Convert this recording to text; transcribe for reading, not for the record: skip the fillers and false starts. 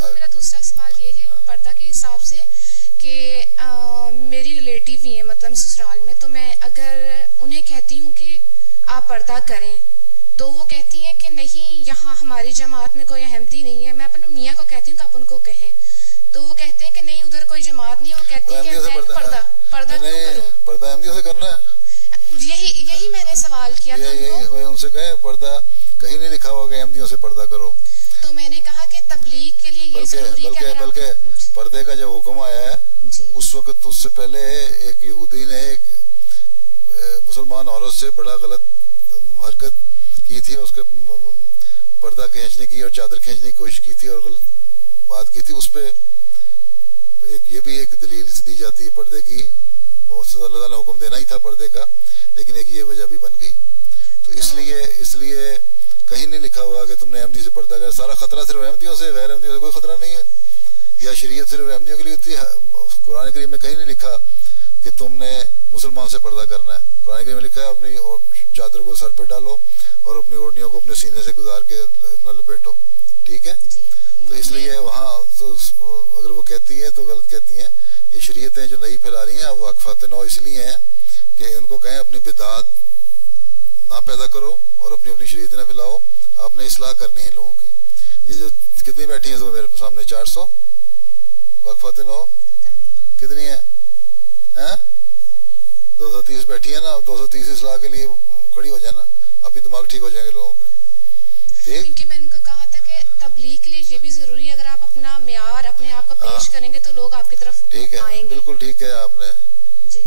Sir मेरा दूसरा सवाल ये है पर्दा के हिसाब से कि मेरी रिलेटिव ही है मतलब ससुराल में, तो मैं अगर उन्हें कहती हूँ कि आप पर्दा करें तो वो कहती हैं कि नहीं यहाँ हमारी जमात में कोई अहमदी नहीं है। मैं अपने मियाँ को कहती हूँ कि आप उनको कहें, तो वो कहते हैं कि नहीं उधर कोई जमात नहीं है। वो कहती है कि मैं पर्दा क्यों करूं? पर्दा अहमदियों से करना है। यही मैंने सवाल किया था यही उनसे कहें पर्दा कहीं नहीं लिखा हुआ कि अहमदियों से पर्दा करो। तो मैंने कहा कि तबलीग के लिए ये जरूरी है। बल्कि पर्दे का जब हुक्म आया है उस वक्त उससे पहले एक यहूदी ने एक मुसलमान औरत से बड़ा गलत हरकत की थी, उसके पर्दा खींचने की और चादर खींचने की कोशिश की थी और गलत बात की थी। उस पे ये भी एक दलील दी जाती है पर्दे की, बहुत से अल्लाह ताला ने हुक्म देना ही था पर्दे का, लेकिन एक ये वजह भी बन गई। तो इसलिए कहीं नहीं लिखा हुआ कि तुमने अहमदी से पर्दा कर। सारा खतरा सिर्फ अहमदियों से, गैर अहमदियों से कोई खतरा नहीं है, या शरीयत सिर्फ अहमदियों के लिए होती है। कुरान करीम में कहीं नहीं लिखा कि तुमने मुसलमान से पर्दा करना है। कुरान करीम में लिखा है अपनी चादर को सर पर डालो और अपनी ओढ़नियों को अपने सीने से गुजार के इतना लपेटो, ठीक है। तो इसलिए वहाँ तो अगर वो कहती है तो गलत कहती हैं। ये शरीयतें जो नई फैला रही हैं अब वक्फात नौ इसलिए हैं कि उनको कहें अपनी बिदात ना पैदा करो और अपनी अपनी शरीयत ना फैलाओ, आपने इस्लाह करनी है लोगों की। ये जो कितनी बैठी हैं तो मेरे सामने 400 वक्फात नौ कितनी है, हैं 230 बैठी है ना। 230 इस्लाह के लिए खड़ी हो जाए ना, आप ही दिमाग ठीक हो जाएंगे लोगों के। ठीक, क्योंकि मैंने उनको कहा था कि तबलीग के लिए ये भी जरूरी है, अगर आप अपना म्यार अपने आप को पेश करेंगे तो लोग आपकी तरफ ठीक है, आएंगे। बिल्कुल ठीक है आपने जी।